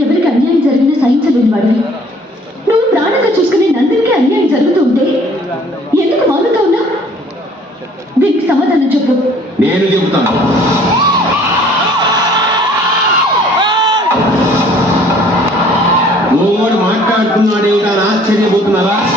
ఎవరికి అన్యాయం జరిగినా సహించలేని వాడివి. నువ్వు ప్రాణంగా చూసుకునే నందినికి అన్యాయం జరుగుతుంటే ఎందుకు మౌనంగా ఉన్నా? దీనికి సమాధానం చెప్పు. నేను చెబుతాను. ఓడు మాట్లాడుతున్నాడేమిటా ఆశ్చర్యపోతున్నారా?